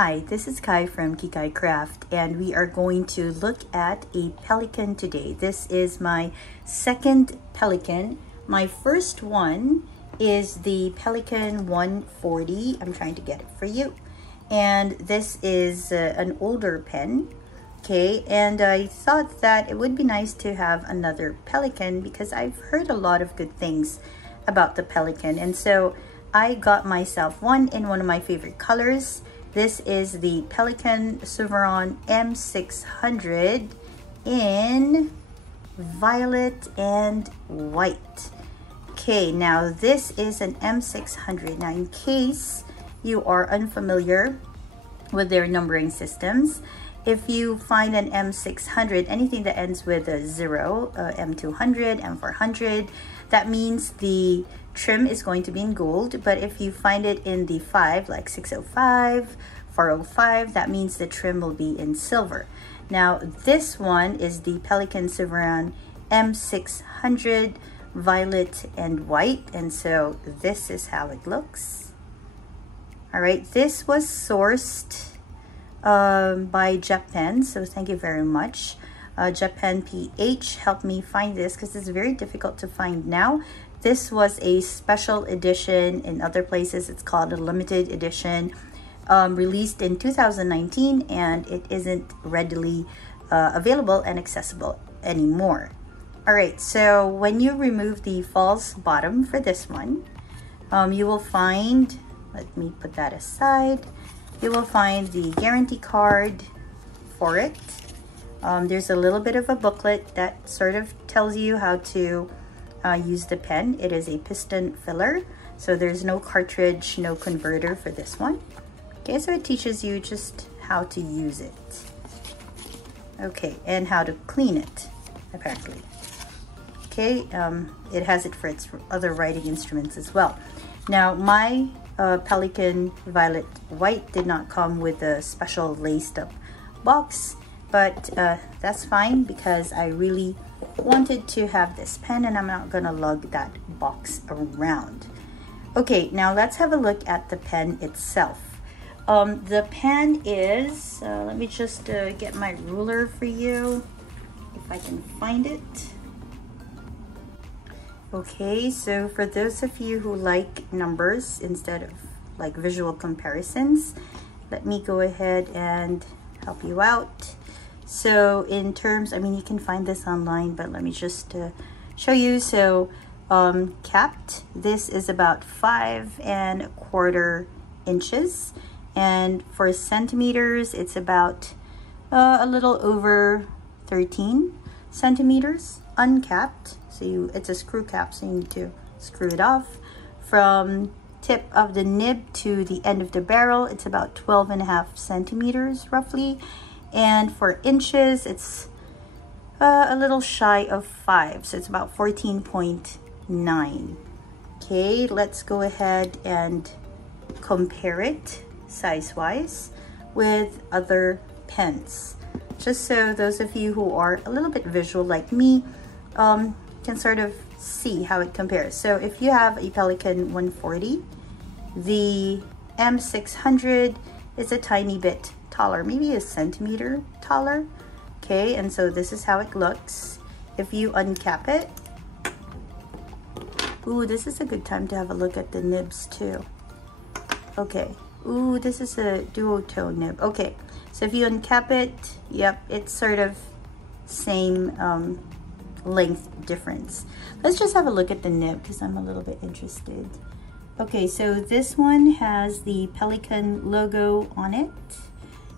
Hi, this is Kai from Kikai Craft, and we are going to look at a Pelikan today. This is my second Pelikan. My first one is the Pelikan 140. I'm trying to get it for you. And this is an older pen. Okay, and I thought that it would be nice to have another Pelikan because I've heard a lot of good things about the Pelikan. And so I got myself one in one of my favorite colors. This is the Pelikan Souveran M600 in violet and white. Okay, now this is an M600. Now in case you are unfamiliar with their numbering systems, if you find an M600, anything that ends with a 0, M200, M400, that means the trim is going to be in gold. But if you find it in the 5, like 605, 405, that means the trim will be in silver. Now this one is the Pelikan Souveran M600 violet and white, and so this is how it looks. All right, this was sourced by Japan, so thank you very much. Japan PH helped me find this because it's very difficult to find now. This was a special edition. In other places it's called a limited edition, released in 2019, and it isn't readily available and accessible anymore. All right, so when you remove the false bottom for this one, you will find, let me put that aside, you will find the guarantee card for it. There's a little bit of a booklet that sort of tells you how to use the pen. It is a piston filler, so there's no cartridge, no converter for this one. Okay, so it teaches you just how to use it. Okay, and how to clean it, apparently. Okay, it has it for its other writing instruments as well. Now, my Pelikan Violet White did not come with a special laced up box, but that's fine because I really wanted to have this pen and I'm not gonna lug that box around. Okay, now let's have a look at the pen itself. The pen is, let me just get my ruler for you, if I can find it. Okay, so for those of you who like numbers instead of like visual comparisons, let me go ahead and help you out. So in terms, I mean, you can find this online, but let me just show you. So capped, this is about 5¼ inches. And for centimeters, it's about a little over 13 centimeters. Uncapped, so it's a screw cap, so you need to screw it off. From tip of the nib to the end of the barrel, it's about 12½ centimeters roughly. And for inches, it's a little shy of 5, so it's about 14.9. Okay, let's go ahead and compare it size-wise with other pens, just so those of you who are a little bit visual like me can sort of see how it compares. So if you have a Pelikan 140, the M600 is a tiny bit taller, maybe a centimeter taller. Okay, and so this is how it looks. If you uncap it, ooh, this is a good time to have a look at the nibs too. Okay, ooh, this is a duotone nib. Okay, so if you uncap it, yep, it's sort of same length difference. Let's just have a look at the nib because I'm a little bit interested. Okay, so this one has the Pelikan logo on it,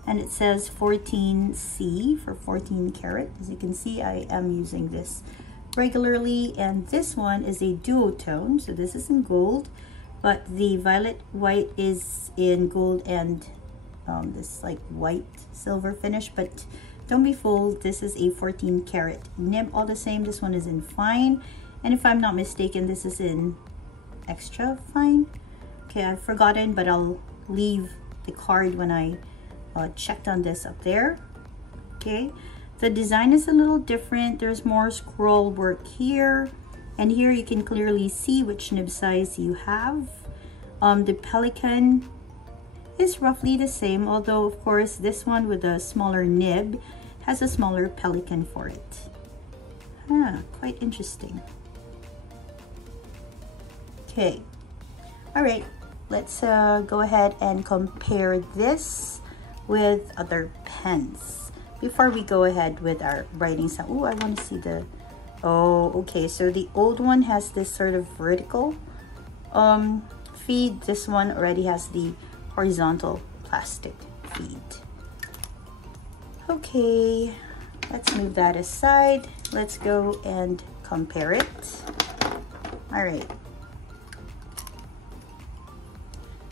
and it says 14C for 14 karat. As you can see, I am using this regularly, and this one is a duotone, so this is in gold, but the violet white is in gold and this like white silver finish. But don't be fooled, this is a 14 karat nib all the same. This one is in fine, and if I'm not mistaken, this is in extra fine. Okay, I've forgotten, but I'll leave the card when I checked on this up there. Okay, the design is a little different. There's more scroll work here, and here you can clearly see which nib size you have. The Pelikan is roughly the same, although of course this one with a smaller nib has a smaller pelican for it. Quite interesting. Okay, all right, let's go ahead and compare this with other pens before we go ahead with our writing sound. Oh, I want to see the, oh, okay, so the old one has this sort of vertical feed. This one already has the horizontal plastic feed. Okay, let's move that aside. Let's go and compare it. All right.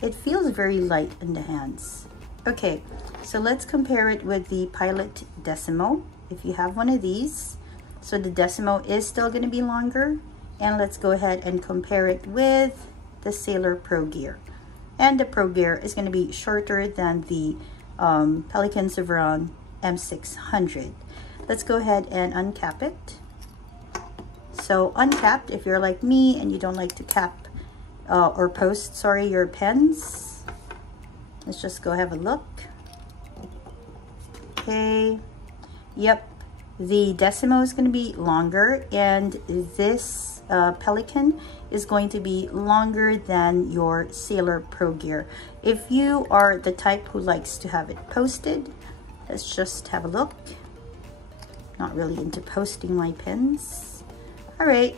It feels very light in the hands. Okay, so let's compare it with the Pilot Decimo. If you have one of these, so the Decimo is still going to be longer. And let's go ahead and compare it with the Sailor Pro Gear. And the Pro Gear is going to be shorter than the Pelikan Souveran M600. Let's go ahead and uncap it. So uncapped, if you're like me and you don't like to cap or post, sorry, your pens, let's just go have a look. Okay, yep, the Decimo is going to be longer, and this Pelikan is going to be longer than your Sailor Pro Gear. If you are the type who likes to have it posted, let's just have a look. Not really into posting my pens. All right.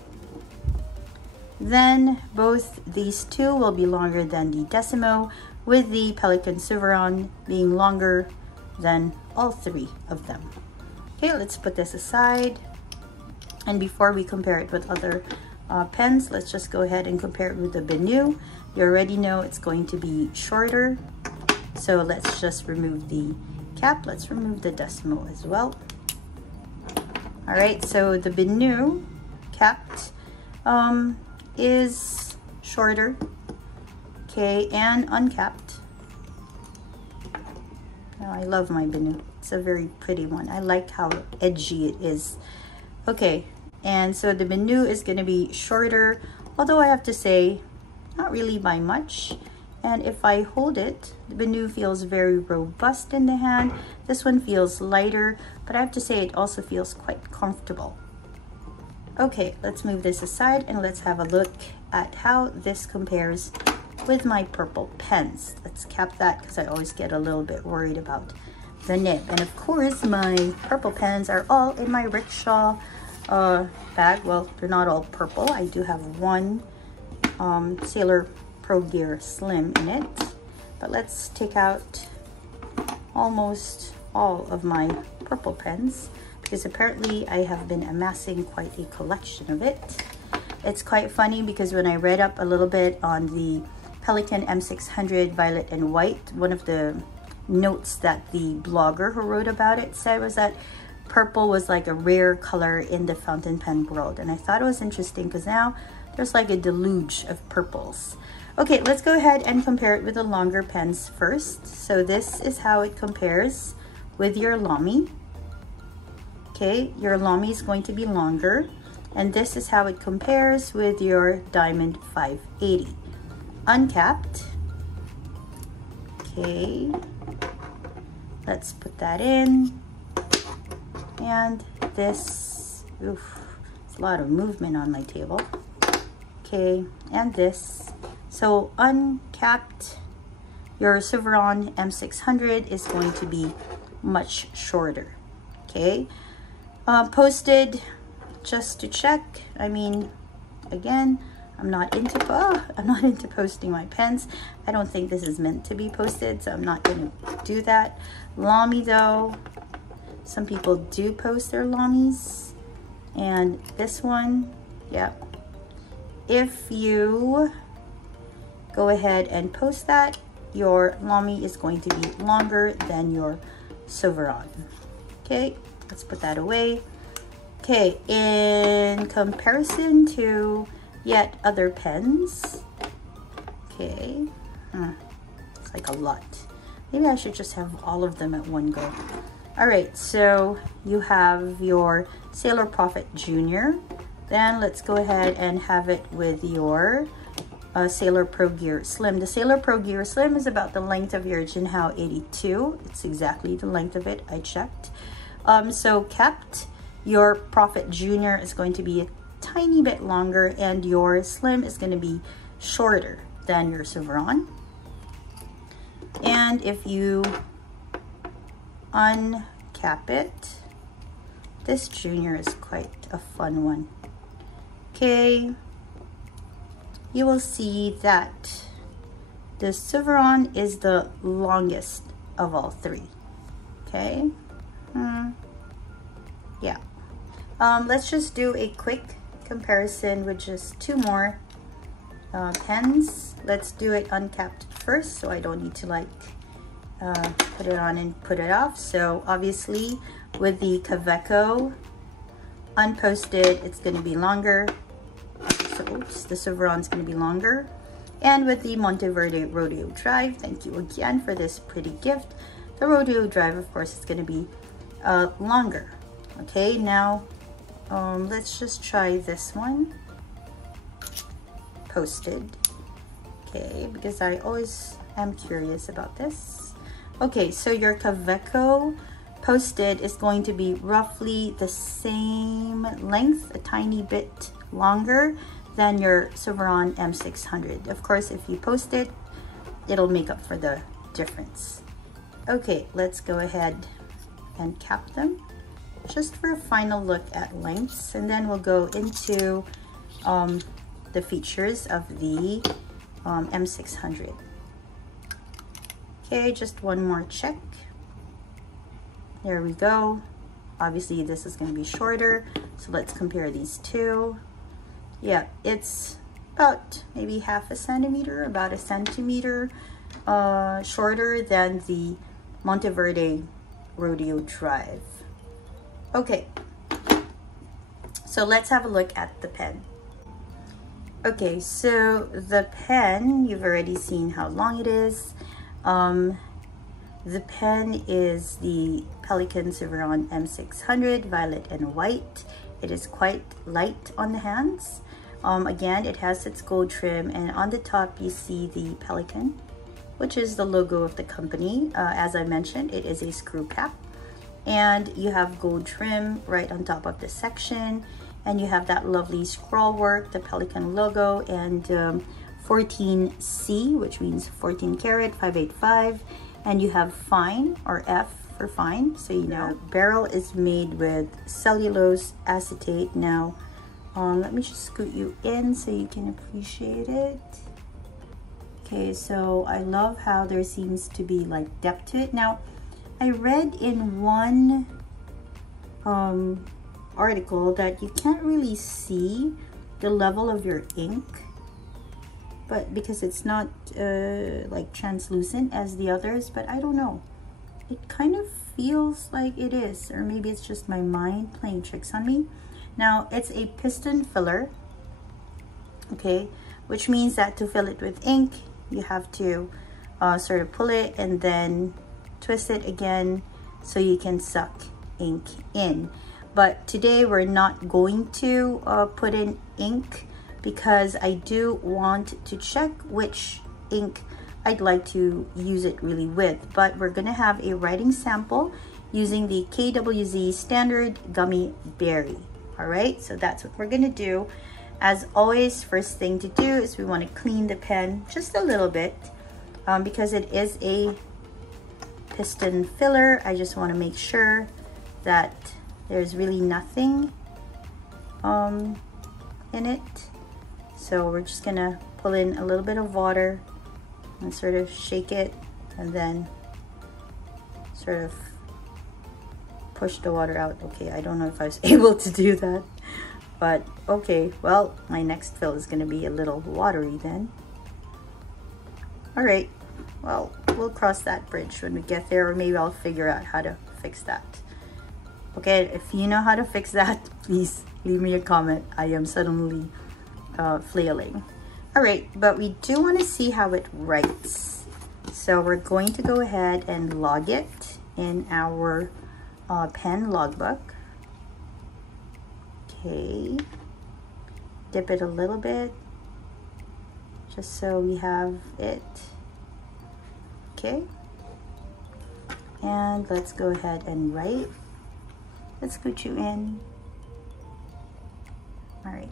Then both these two will be longer than the Decimo, with the Pelikan Souveran being longer than all three of them. Okay, let's put this aside. And before we compare it with other pens, let's just go ahead and compare it with the Benu. You already know it's going to be shorter. So let's just remove the cap. Let's remove the Decimo as well. All right, so the Benu capped is shorter, okay, and uncapped. Oh, I love my Benu. It's a very pretty one. I like how edgy it is. Okay, and so the Benu is going to be shorter, although I have to say, not really by much. And if I hold it, the Benu feels very robust in the hand. This one feels lighter, but I have to say it also feels quite comfortable. Okay, let's move this aside and let's have a look at how this compares with my purple pens. Let's cap that because I always get a little bit worried about the nib. And of course, my purple pens are all in my rickshaw bag. Well, they're not all purple. I do have one Sailor Pro Gear Slim in it. But let's take out almost all of my purple pens, because apparently I have been amassing quite a collection of it. It's quite funny because when I read up a little bit on the Pelikan M600 Violet and White, one of the notes that the blogger who wrote about it said was that purple was like a rare color in the fountain pen world. And I thought it was interesting because now there's like a deluge of purples. Okay, let's go ahead and compare it with the longer pens first. So this is how it compares with your Lamy. Okay, your Lamy is going to be longer, and this is how it compares with your Diamond 580. Uncapped. Okay, let's put that in. And this, oof, it's a lot of movement on my table. Okay, and this. So uncapped, your Souveran M600 is going to be much shorter. Okay. Posted, just to check. I mean, again, I'm not into posting my pens. I don't think this is meant to be posted, so I'm not going to do that. Lamy though, some people do post their Lamys, and this one, yeah. If you go ahead and post that, your Lamy is going to be longer than your Souveran. Okay. Let's put that away. Okay, in comparison to yet other pens, okay, it's like a lot. Maybe I should just have all of them at one go. All right, so you have your Sailor Prophet Junior. Then let's go ahead and have it with your Sailor Pro Gear Slim. The Sailor Pro Gear Slim is about the length of your Jinhao 82. It's exactly the length of it. I checked. So kept, your Prophet Junior is going to be a tiny bit longer, and your Slim is going to be shorter than your Souveran. And if you uncap it, this Junior is quite a fun one. Okay, you will see that the Souveran is the longest of all three. Okay, yeah. Let's just do a quick comparison with just two more pens. Let's do it uncapped first, so I don't need to like put it on and put it off. So obviously with the Kaweco unposted, it's going to be longer. So oops, the Souveran's going to be longer. And with the Monteverde Rodeo Drive, thank you again for this pretty gift. The Rodeo Drive, of course, is going to be longer. Okay, now let's just try this one posted. Okay, because I always am curious about this. Okay, so your Kaweco posted is going to be roughly the same length, a tiny bit longer than your Souveran M600. Of course, if you post it, it'll make up for the difference. Okay, let's go ahead and cap them just for a final look at lengths, and then we'll go into the features of the M600. Okay, just one more check. There we go. Obviously this is going to be shorter, so let's compare these two. Yeah, it's about maybe half a centimeter, about a centimeter shorter than the Monteverde Rodeo Drive. Okay, so let's have a look at the pen. Okay, so the pen, you've already seen how long it is. The pen is the Pelikan Souveran M600, violet and white. It is quite light on the hands. Again, it has its gold trim, and on the top you see the Pelikan, which is the logo of the company. As I mentioned, it is a screw cap, and you have gold trim right on top of the section, and you have that lovely scroll work, the Pelikan logo, and 14C, which means 14 karat 585, and you have fine, or F for fine, so you know. Barrel is made with cellulose acetate. Now let me just scoot you in so you can appreciate it. Okay, so I love how there seems to be like depth to it. Now I read in one article that you can't really see the level of your ink, but because it's not like translucent as the others, but I don't know, it kind of feels like it is, or maybe it's just my mind playing tricks on me. Now it's a piston filler, okay, which means that to fill it with ink you have to sort of pull it and then twist it again so you can suck ink in. But today we're not going to put in ink, because I do want to check which ink I'd like to use it really with. But we're gonna have a writing sample using the KWZ Standard Gummy Berry. All right, so that's what we're gonna do. As always, first thing to do is we want to clean the pen just a little bit, because it is a piston filler. I just want to make sure that there's really nothing in it. So we're just gonna pull in a little bit of water and sort of shake it, and then sort of push the water out. Okay, I don't know if I was able to do that, but okay, well, my next fill is gonna be a little watery then. All right, well, we'll cross that bridge when we get there, or maybe I'll figure out how to fix that. Okay, if you know how to fix that, please leave me a comment. I am suddenly flailing. All right, but we do want to see how it writes. So we're going to go ahead and log it in our pen logbook. Okay, dip it a little bit, just so we have it. Okay, and let's go ahead and write. Let's scoot you in. All right,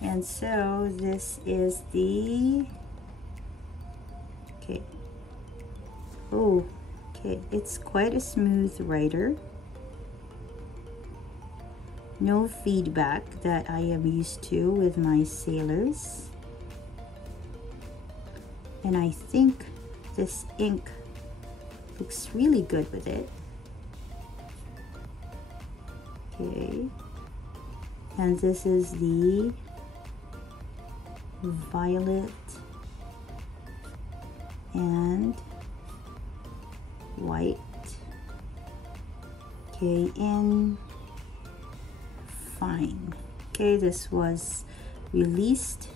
and so this is the, okay, oh, okay, it's quite a smooth writer. No feedback that I am used to with my sailors. And I think this ink looks really good with it. Okay. And this is the violet and white. Okay, in fine. Okay, this was released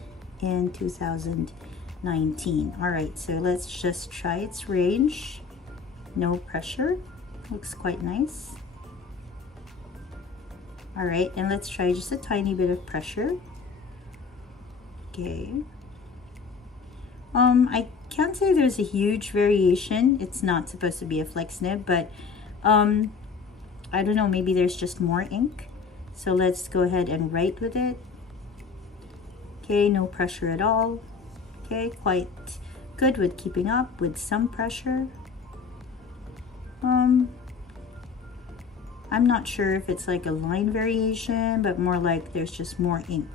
in 2019. All right, so let's just try its range. No pressure. Looks quite nice. All right, and let's try just a tiny bit of pressure. Okay. I can't say there's a huge variation. It's not supposed to be a flex nib, but I don't know, maybe there's just more ink. So let's go ahead and write with it. Okay, no pressure at all. Okay, quite good with keeping up with some pressure. I'm not sure if it's like a line variation, but more like there's just more ink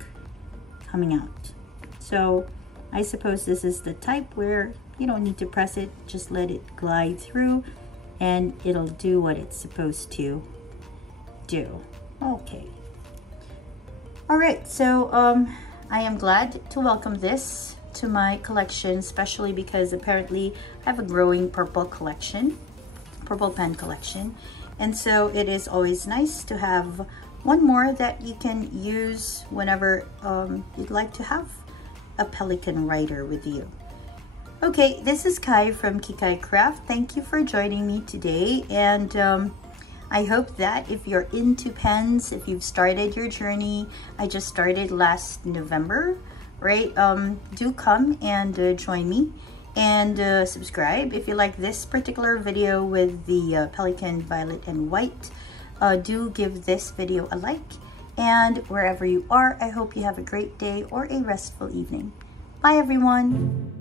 coming out. So I suppose this is the type where you don't need to press it, just let it glide through and it'll do what it's supposed to do. Okay. All right, so I am glad to welcome this to my collection, especially because apparently I have a growing purple collection, purple pen collection. And so it is always nice to have one more that you can use whenever you'd like to have a Pelikan writer with you. Okay, this is Kai from Kikai Craft. Thank you for joining me today. And I hope that if you're into pens, if you've started your journey, I just started last November, right? Do come and join me. And subscribe if you like this particular video with the Pelikan Violet and White. Do give this video a like, and wherever you are, I hope you have a great day or a restful evening. Bye everyone.